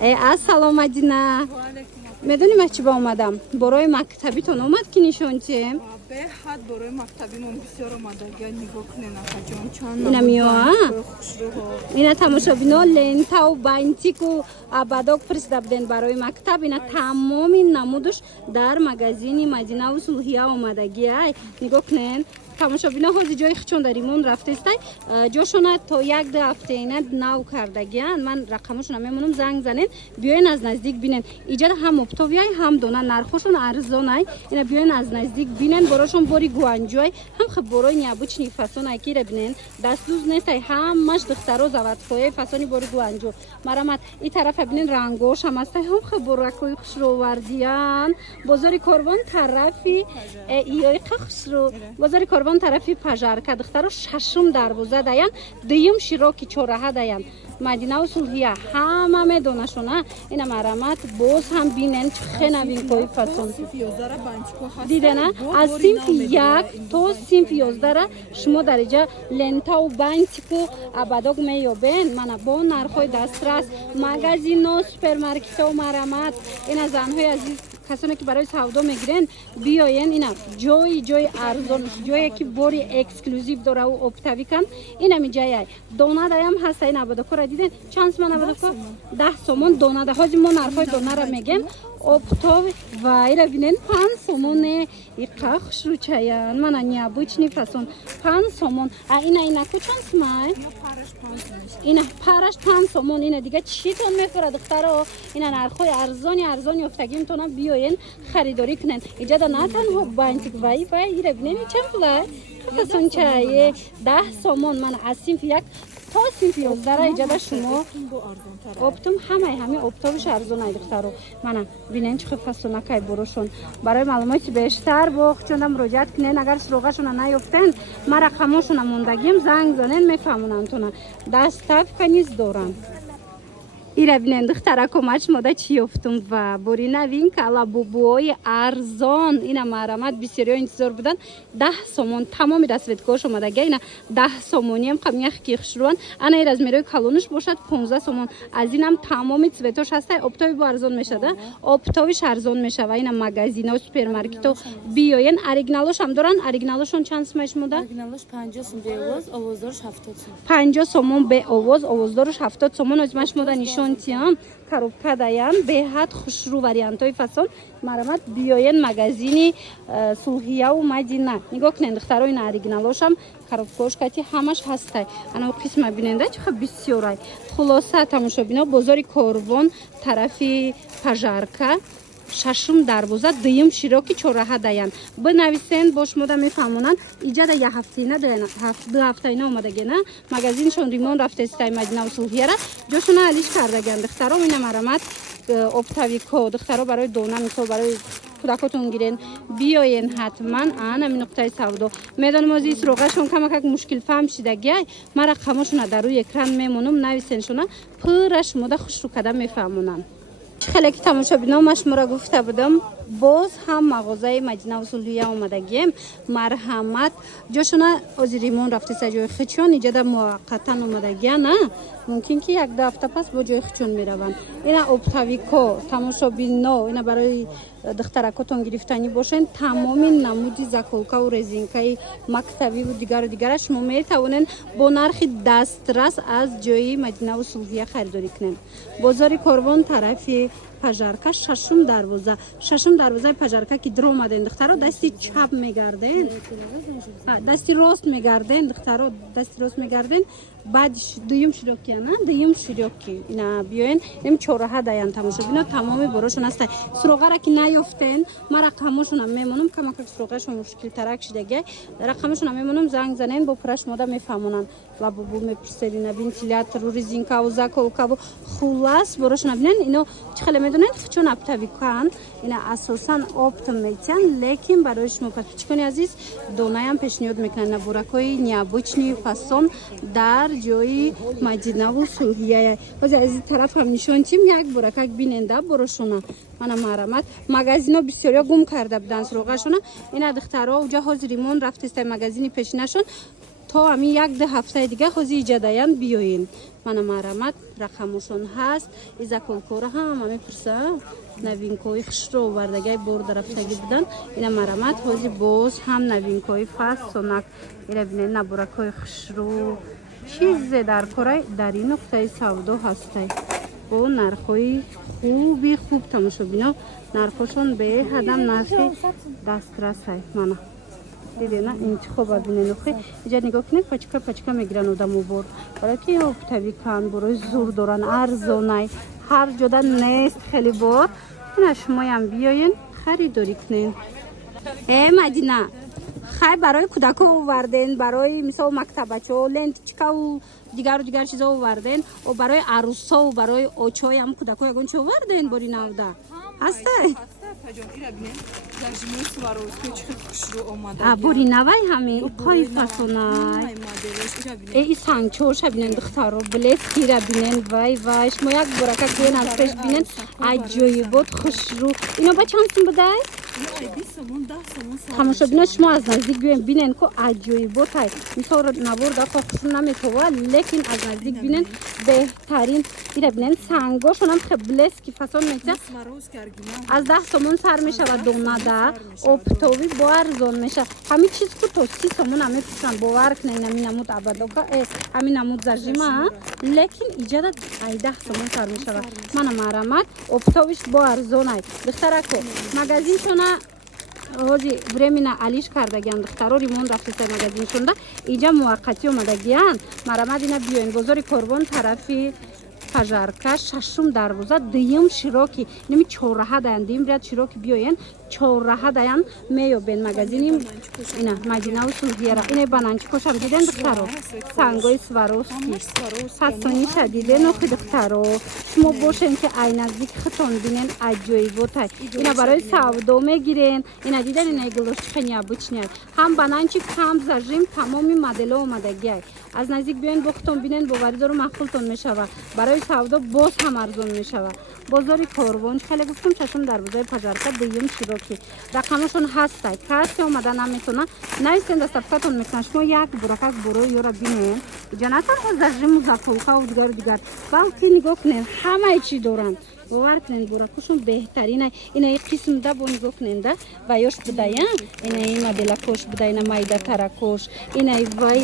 Ассалом Мадина. میدونی من چی با اومدم؟ برای مکتبیتون اومد که نشون چیم؟ به حد برای مکتبیمون بسیار اومدگی نگاه کنین جان چند اینا میوه خوشروها اینا تماشا بینا لنتا و بانتیک و اباداک فرستاده بودن برای مکتب اینا تمام این نمودش در مگزین مدینه و صلحیه اومدگی نگاه کنین تماشا بینا حاضی جای خچون داریمون رفته است جاشون تا یک دو هفته اینا نو کردگیان من رقمشون هم میمونم زنگ زنین بیاین از نزدیک بینن ایجاد هم ابتویای هم دونه نرخشون ارزانای اینا بیاین از نزدیک بینن براشون باری گوانجوی هم خب برای نیابوچ نیفاسون اکی را بینن دستلوز نیست همش دخترو زواتخوی فاسونی باری گوانجو مرامت این طرف بینن رنگوش هم است هم خب برای خوشرووردیان بازار کاروان طرفی ایای خسرو بازار کاروان طرفی پژارکا دخترو ششم دروازه داین دیم شیراکی چورها داین مدینه و صلحیه همه میدونشونه اینا مرامت باز هم بینن چه نوین کوی فاسون دیدن از صنف یک تا صنف 11 را شما درجه لنتا و بانتیکو اباداگ میابین من با نرخ‌های دسترس مغازین و سوپرمارکت و مرامت اینا زنهای عزیز کسانی که برای سودا میگیرن بیاین اینا جای ارزان جایی که باری اکسکلوزیو داره و اپتاوی کن اینا می جایی دونه دایم هست این اباداکو را دیدن چند من اباداکو 10 سومون دونه ده هازی ما نرخ‌های دونه را میگیم اپتاوی و اینا بینن 5 سومون ایقا خوش رو چایان من نیابوچ نیفاسون 5 سومون اینا کو چند سمای اینا پارش 5 سومون اینا دیگه چی تون میخوره دخترا اینا نرخ‌های ارزانی افتگی میتونن بیاین خریداری کنن ایجاد نه تنها بانتیک وای اینا بینن چند پولای فاسون چای 10 سومون من از صنف یک تا صنف 11 را ایجاد شما اپتوم همه اپتومش ارزانه دخترو من ببینین چه فاسونکای بروشون برای معلوماتی بیشتر با خودم مراجعت کنین اگر سروغشون نیافتن ما رقمشون موندگیم زنگ زنین میفهمونن تون دستاف کنیز دارن ایرا بینن دخترا کماچ ماده چی افتم و بوری نوین کالا بوبوی ارزان اینا مرامت بسیاری انتظار بودن 10 سومون تمامی دستویتکاش اومدگی اینا 10 سومونی هم قمیخ کیخشروان انا ایر از میروی کالونش باشد 15 سومون از اینم تمامی سویتاش هسته اپتاوی با ارزان میشه ده اپتاویش ارزان میشه و اینا مغازینا و سوپرمارکت و بیاین اوریجینالش هم دارن اوریجینالشون چند سمش موده اوریجینالش 50 سوم به آواز آوازدارش 70 سوم 50 سومون به آوازدارش 70 سومون از مش موده نشون تیان коробка даям беҳад хушрӯ вариантҳои фасон марамат биёен магазини сулҳия ва мадина нигоҳ кунед духтарои оригиналошам коробкаош кати ҳамаш ҳастай ана қисма биненда чиқа бисёрай хулоса тамошобино бозори корвон тарафи пажарка шашум дарвоза дуюм широки чораҳа даян бинависен бо шумода мефаҳмонанд иҷада я ҳафтаина ду ҳафтаина омадагена магазиншон римон рафтаистай мадина ва сулҳияра ҷошуна алиш кардаган духтаро ина марамат оптавико духтаро барои дона мисол барои кӯдакотон гирен биёен ҳатман анами нуқтаи савдо медонем ози суроғашон камакак мушкил фаҳм шидагиай ма рақамошуна дар рӯи экран мемонам нависеншона пурра шумода хушрӯ када мефаҳмонанд خیلی که تماشا بینم شما گفته بودم باز هم مغازه مدینه و صلحیه اومدگیم مرحمت جاشونا از ریمون رفته سجای خچون ایجاد موقتا اومدگی نه ممکن که یک دو هفته پس با جای خچون میروند اینا اپتاویکو تماشا بینم اینا برای دخترکاتون گرفتنی باشن تمام نمودی زاکولکا و رزینکای مکتبی و دیگر شما میتوانین با نرخ دسترس از جای مدینه و صلحیه خریداری کنین بازار کاروان طرفی پژارکا ششم دروازه پژارکا که در اومدن دخترا دستی چپ میگردن دستی راست میگردن دخترا دستی راست میگردن بعد دویم شیروکی نه دویم شیروکی اینا بیاین ام چورها داین تماشا بینا تمامی براشون است سروغا را که نیافتن ما رقمشون هم میمونم کما که سروغاشون مشکل ترک شدگی رقمشون هم میمونم زنگ زنین با پرش ماده میفهمونن لابو میپرسیدین ونتیلاتور و رزینکا و زاکولکا و خلاص براشون ببینن اینو چخله میدونن چون اپتاویکان اینا اساسا اپت میتن لیکن برای شما پچکنی عزیز دونایم پیشنهاد میکنن نبورکای نیابوچنی فاسون در جای مدینه و صلحیه از این طرف هم نشون تیم یک برکک بیننده براشونه من مرامت مغازینا بسیاریا گم کرده بودن سروغاشونه اینا دخترها و جهاز ریمون رفته است مغازینی پیشینشون то ҳамин 1-2 ҳафтаи дига хози иҷадаян биёин. Мана марамат рақамошон ҳаст. Изаколкора ҳам мепурса новинкои хушро овардагай бор дарафтагӣ будан. Ина марамат хози боз ҳам новинкои фасонак. Ира бинед наборакои хушро чизе дар корай дар ин нуқтаи савдо ҳастай. Бо нархои хуби хуб тамошобино. Нархошон беҳадам нархи дастрасай. Мана дидена интихоба биненухи иҷа нигоҳ кунед пачка мегиран одаму бор барои ки оптавикан борои зур доран арзонай ҳар ҷода нест хеле бор. ина шумоям биёен харидорӣ кунен. Мадина хай барои кӯдако оварден, барои мисол мактабачо лентичкаву дигар чизо оварден, барои арӯсову барои очоям кӯдако ягон чи оварден бори навда ҳастай? Бори навай ҳамин қой фасонай и санчорша бинен духтаро блескира бинен вай шумо як борака кӯен аз пеш бинен аҷоибот хушрӯ. Ино ба чанд сум будай? тамошобино шумо аз наздик биёен бинен ко аҷоиботай. Мисол набор дахо хушрӯ наметова лекин аз наздик бинен беҳтарин. ира бинен сангошонам хе блески фасон меша аз 10 сомон сар мешавад донада оптови бо арзон меша. ҳамин чиз ку то 30 сомон мепурсан. бовар кунед ҳамин намуд абадока ҳамин намуд зажима лекин иҷада ай 10 сомон сар мешавад. мана марамат оптовиш бо арзонай. духтарако магазиншона ҳози времена алиш кардагиан духтаро ремонт рафтатай магазиншонда иҷа муваққатӣ омадагиан. марамат ина биёин бозори Корбон тарафи пажарка 6-ум дарвоза 2-ум широки ними 4 раҳа даян 2-ум ряд широки биёен 4 раҳа даян меёбен магазини ина Мадинаву Сулҳияра. ина бананчикошам диден духтаро сангои Сваровски фасониша диден охи духтаро. шумо бошен ки ай наздик хитон бинен аҷоиботай. ина барои савдо мегирен. ина диден ина глошчика необычняй ҳам бананчик ҳам зажим тамоми модело омадагиай. аз наздик биёен бо хитон бинен боваридору махфултон мешава. барои савдо боз ҳам арзон мешава. бозори Корбон хеле гуфтам 6-ум дарвозаи пажарка 2-ум широки. рақамашон ҳастай. кассе омада наметона нависен дастафкатон мекунад. шумо як буракак борои ёра бинен иҷа на танҳо зажиму заколкаву дигар балки нигоҳ кунен ҳамаи чи доранд. бовар кунен буракушон беҳтаринай. ина и қисмда бо нигоҳ куненда ваёш будая ина и моделакош буда ина майдатаракош ина и вай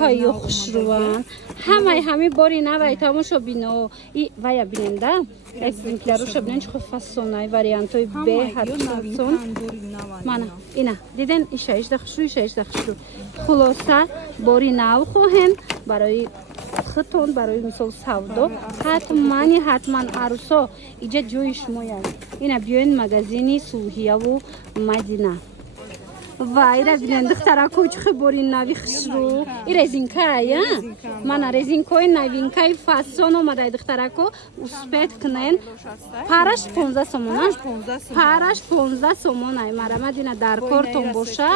кайё хушруван ҳамаи бори навай тамошо бино и вая биненда экземпляруша бинен чихо фасонай вариантои беҳад фасон. мана ина диден иша хушрӯ хулоса бори нав хоҳен барои хитон барои мисол савдо ҳатман арӯсо иҷа ҷои шумояст. ина биёин магазини Сулҳияву Мадина. вайра бинен духтарако чихи бори нави хушрӯ и резинкай мана резинкои новинкаи фасон омадай духтарако успед кунен. параш 15 сомон параш 15 сомонай. марамад ина дар кортон боша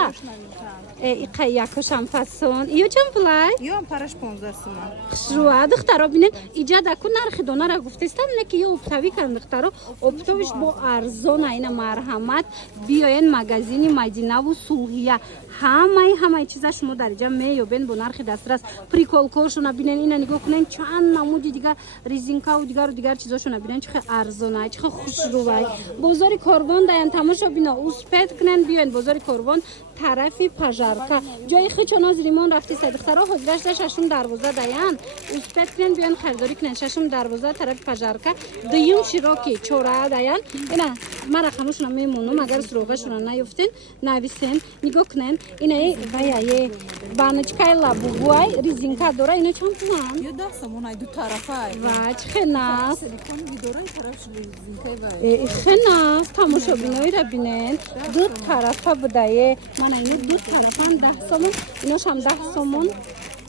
иқай якошам фасон иё чанд пулай параш 15 сомон хушрӯа духтаро бинен иҷа даку нархи донара гуфтестам не ки ё оптави кан духтаро оптовиш бо арзона. ина марҳамат биёен магазини Мадинаву Сулҳия ҳамаи чиза шумо дар иҷа меёбен бо нархи дастрас. приколкошона бинен ина нигоҳ кунен чанд намуди дигар резинкаву дигар чизошона бинен чихе арзонай чихе хушрӯвай. бозори Корбон даян тамошо бино успед кунен биёен бозори Корбон тарафи пажарка ҷои хичоноз римон рафтисай духтаро ҳозирашда 6-ум дарвоза даян успед кунен биёен харидорӣ кунен. 6-ум дарвоза тарафи пажарка 2-ум широки 4 раҳа даян. ина ман рақамошона мемонам агар суроғашона наёфтен нависен нигоҳ кунен. ина ваяе баночкаи лабугуай резинка дора ина чанд пулан ё 10 сомонай ду тарафай ва чихенас силикони видораи тараф резинкаи хенас тамошобиноира бинен ду тарафа будае. мана ина ду тарафан 10 сомон иношам 10 сомон.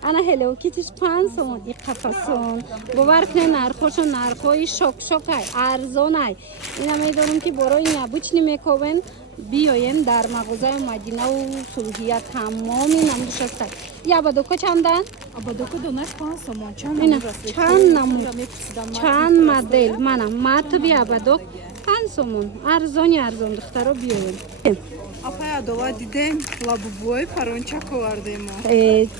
ана ҳелеокитиш 5 сомон иқафасон. бовар кунен нархошон нархои шокшокай арзонай. ина медонам ки борои необычни мековен биёем дар мағозаи Мадинаву Сулҳия тамоми намудш астад. и абадоко чандан абадоко донаш 5 сомон чанд намуд чанд модел мана матви абадок 5 сомон арзон духтаро биёем. Апай адова дидем лабубой парончак овардем.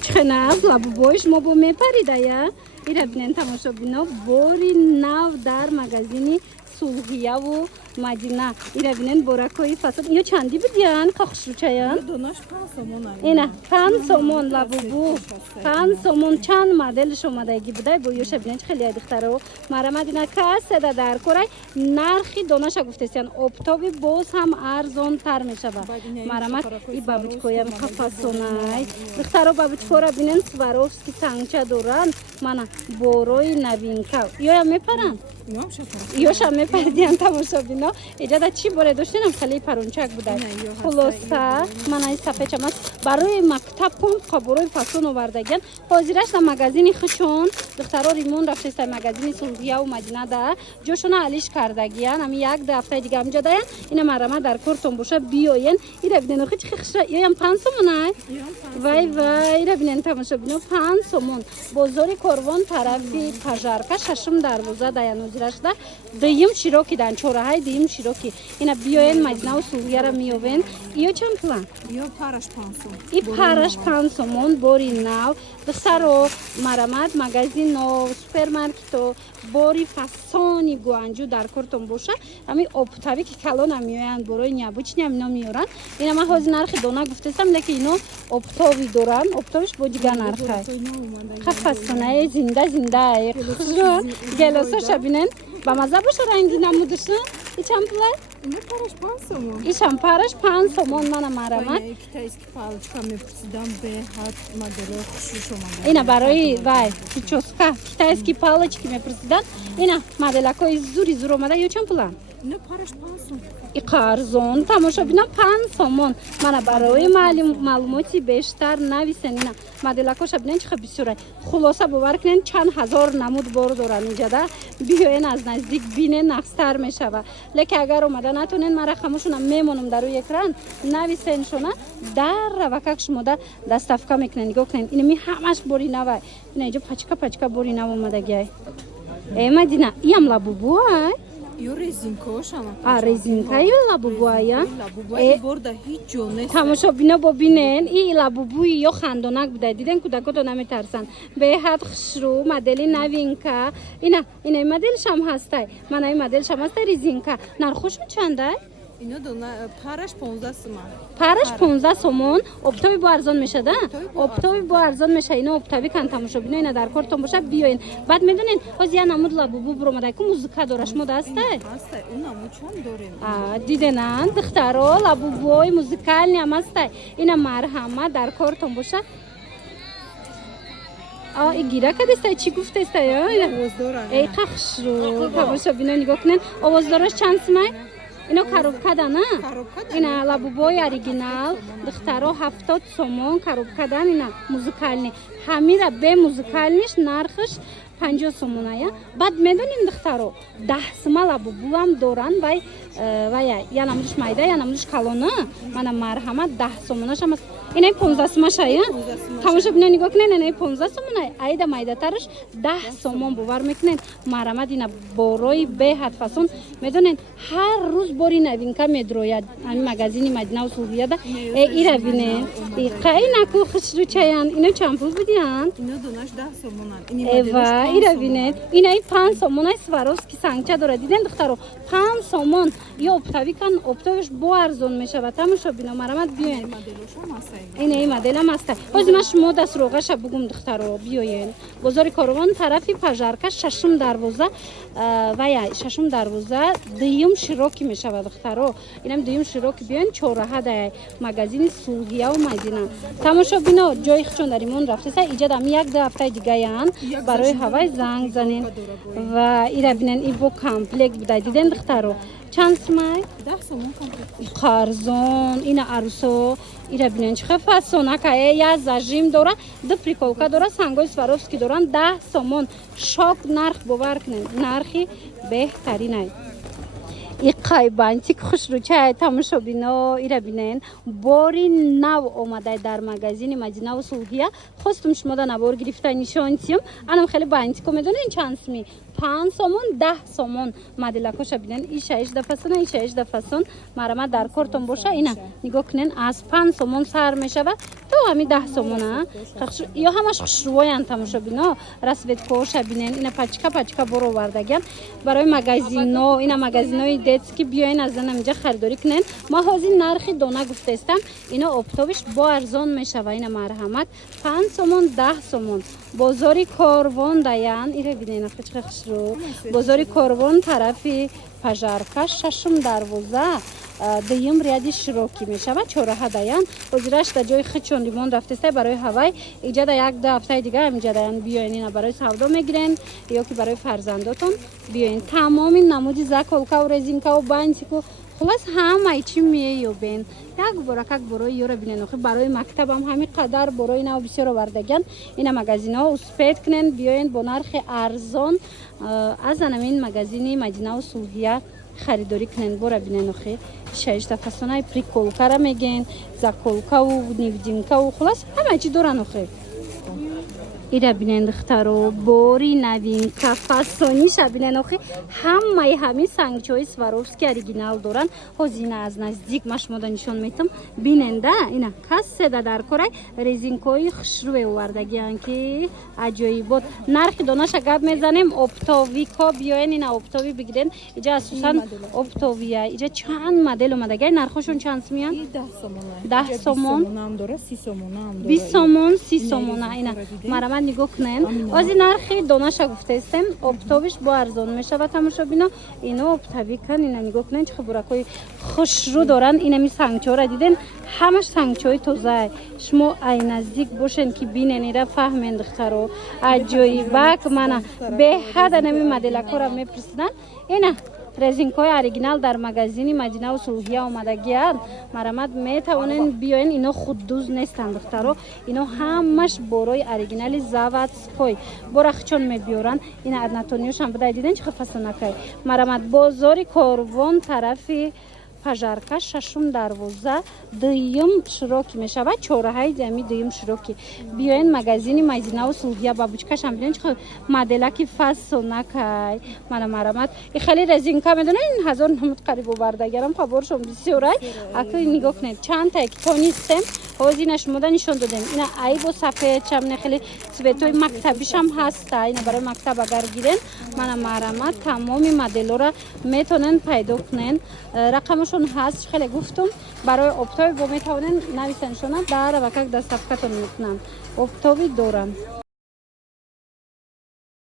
чхена аз лабубоиш мо бо мепаридая ира бинен тамошобино бори нав дар магазини сулҳияву мадина ира бинен боракои фасод ё чанди будиян кахшручаян Донаш 5 сомон ина 5 сомон лабубу 5 сомон чанд моделш омадаги будай бо ёша бинен хеле дихтаро марамадина касада дар корай нархи донаша гуфтесян оптоби боз ҳам арзон тар мешава марамад и бабучкоям кафасонай дихтаро бабучкора бинен сваровски сангча доран мана борои навинка ёя мепаран ёша мепардиан тамошобино эҷада чӣ боре доштинам хали парончак будай хулоса манаи сафечамас барои мактаб помпка борои фасон овардагиан ҳозираш да магазини хучон духтаро римон рафтестай магазини сулҳияу мадина да ҷошона алиш кардагиян ами як ду ҳафтаи дига амҷадаян ина марама дар кортон боша биёен ира бинен хич хиша ёям 5 сомонай вай вай ира бинен тамошобино 5 сомон бозори корвон тарафи пажарка шашум дарвоза даян озирашда дим широки дан чораҳаи дим широки ина биёен мадинаву сулҳияро миёвен ё чанд план Ё параш 5 сом. и параш 5 сомон бори нав духтаро марамад магазино супермаркето бори фасони гуанҷу дар кортон боша ами обтави ки калон миёянд борои нябучни ам ино миёран ина ман ҳозир нархи дона гуфтесам леки ино обтови доран обтовиш бо дига нархай хафасонаи зинда гелосоша бинен ба маза боша ранги намудишна и чанд пулай Ё параш 5 сомон. ишам параш 5 сомон мана марамад Китайски палочка мепурсидам бе ҳат модело хушуш омада. ина барои вай прическа китайски палочки мепурсидан ина моделакои зури зур омада ё чанд пулан Ё параш 5 сом. и қарзон тамошобина 5 сомон мана барои маълумоти бештар нависен ина моделакоша бинен чиха бисёрай хулоса бовар кунен чанд ҳазор намуд бор доран инҷада биёен аз наздик бинен нақстар мешава леки агар омада натонен ман рақамашона мемонам дар рӯи экран нависен шона дарравакак шумода доставка мекунен нигоҳ кунен инами ҳамаш бори навай ина инҷо пачка бори нав омадагиай мадина иам лабубуай Ё резинкошама. резинка ё лабубуая Лабубуи борда ҳиҷ ҷо нест. тамошобино бобинен и лабубуи ё хандонак буда диден кӯдакото наметарсан беҳад хушрӯ модели новинка ина моделшам ҳастай манаи моделшам ҳастай резинка нархошо чандай Ино дона параш 15 сомон. параш 15 сомон обтови бо арзон мешада обтови бо арзон меша ино обтави кан тамошобино ина дар кортон боша биёен баъд медонен ҳози я намуд лабубу буромадай ку музика дораш мода ҳастай Ҳастай, унаму чон дорем. диденан духтаро лабубои музикални ам ҳастай ина марҳама дар кортон боша и гирака дестай чӣ гуфтестай Овоздора. эй қахшрӯ тамошобино нигоҳ кунен овоздораш чанд сумай ино коробкадана ина лабубои оригинал духтаро 70 сомон коробкадан ина музикални ҳамира бе музикалниш нархиш 50 сомоная баъд медонем духтаро 10 сума лабубуам доран вай я намудиш майда я намудиш калона мана марҳама 10 сомонашам аст инаи 15 сумашая тамошобино нигоҳ кунен инаи 15 сомонай айда майдатараш 10 сомон бовар мекунен марамад ина борои беҳад фасон медонен ҳар рӯз бори новинка медрояд ами магазини мадинаву сулҳияда ира бинен иқаинаку хушрӯчаян ино чанд пул будиян Ино донаш 10 сомонан. эва ира бинен инаи 5 сомонай сваровски сангча дора диден духтаро 5 сомон ё обтави кан обтовиш бо арзон мешава тамошобино марамад биёен Моделошам ҳастай. инаи моделам ҳастай ҳозир ман шумо дастроғаша бугум духтаро биёен бозори коровон тарафи пажарка шашум дарвоза шашум дарвоза дуюм широки мешава духтаро инам дуюм широки биёен чораҳа даяй магазини сулҳияу мадина тамошобино ҷои хучон дар имон рафтеса иҷадам як ду ҳафтаи дигаян барои ҳавай занг занен ва ира бинен и бо комплект будай диден духтаро чанд сумай 10 сомон комплект. қарзон ина арусо ира бинен чиха фасонакае я зажим дора ду приколка дора сангои сваровски доран 10 сомон шок нарх бовар кунен нархи беҳтаринай иқай бантик хушрӯчай тамошобино ира бинен бори нав омадай дар магазини мадинаву сулҳия хостум шумода набор гирифта нишон тиём анам хеле бантико медонен чанд суми 5 сомон 10 сомон моделакоша бинен и 6 дафасон и 6 дафасон марама дар кортон боша ина нигоҳ кунен аз 5 сомон сар мешава то ҳами 10 сомона ё ҳамаш хушрӯян тамошобино расветкоша бинен ина пачка пачка боровардагиан барои магазино ина магазинои детски биёин аз инҷа харидорӣ кунен ма ҳозир нархи дона гуфтаистам ино оптовиш бо арзон мешава ина марҳамат 5 сомон 10 сомон бозори корвон даян ира бинен чиқа хушрӯ бозори корвон тарафи пажарка шашум дарвоза дуюм ряди широкӣ мешава чораҳа даян ҳозираш дар ҷои хичон лимон рафтестай барои ҳавай иҷада як ду ҳафтаи дигар ҳамиҷа даян биёин ина барои савдо мегирен ё ки барои фарзандотон биёин тамоми намуди заколкаву резинкаву бантику хулас ҳамаи чӣ меёбен як борои ёра бинен охи барои мактабам ҳамин қадар борои нав бисёр овардагиан ина магазинҳо успед кунен биёин бо нархи арзон аз анамин магазини Мадинаву Сулҳия харидорӣ кунен бора бинен охи шашта фасонаи приколкара меген заколкаву невидимкаву хулас ҳамаи чӣ доран охи ира бинен духтаро бори новинка фасониша бинен охи ҳамаи ҳамин сангчиҳои Сваровски оригинал доран ҳозир ина аз наздик ма шумода нишон метам бинен да ина касседа дар корай резинкои хушрӯе овардагиян ки аҷоибот нархи донаша гап мезанем оптовико биёен ина оптови бигирен иҷа асосан оптовия иҷа чанд модел омадагиян нархошон чанд сомиян 10 сомон 20 сомон 30 сомона ина марама нигоҳ кунен ҳозир нархи донаша гуфтаистем оптовиш бо арзон мешава тамошобино ино оптовикан ина нигоҳ кунен чӣ хубуракҳои хушрӯ доран инами сангчиҳора диден ҳамаш сангчиҳои тозае шумо ай наздик бошен ки бинен ира фаҳмен духтаро аҷоибак мана беҳад анами моделакора мепурсидан ина резинкои оригинал дар магазини Мадинаву Сулҳия омадагиян марамат метавонен биёен ино худдуз нестанд духтаро ино ҳамаш борои оригинали заводской бора хичон мебиёран ина аднатониёшам бидай диден чӣ фасонакай марамат бозори корвон тарафи пажарка шашум дарвоза дуюм широкӣ мешава чораҳаи ами дуюм широкӣ биёен магазини Мадинаву Сулҳия бабучкашам бинен чӣ моделаки фасонакай мана марамат и хеле резинка медонен 1000 намуд қариб овардагиарам хаборшон бисёрай аки нигоҳ кунед чандтае ки тонистем ҳозир ина шумода нишон додем ина ай бо сафедшам не хеле цветои мактабишам ҳаста ина барои мактаб агар гирен мана марамат тамоми моделора метонен пайдо кунен рақамашон ҳаст хеле гуфтум барои оптови бо метавонен нависаншона дар ва как дастафкатон мекунанд оптови дорам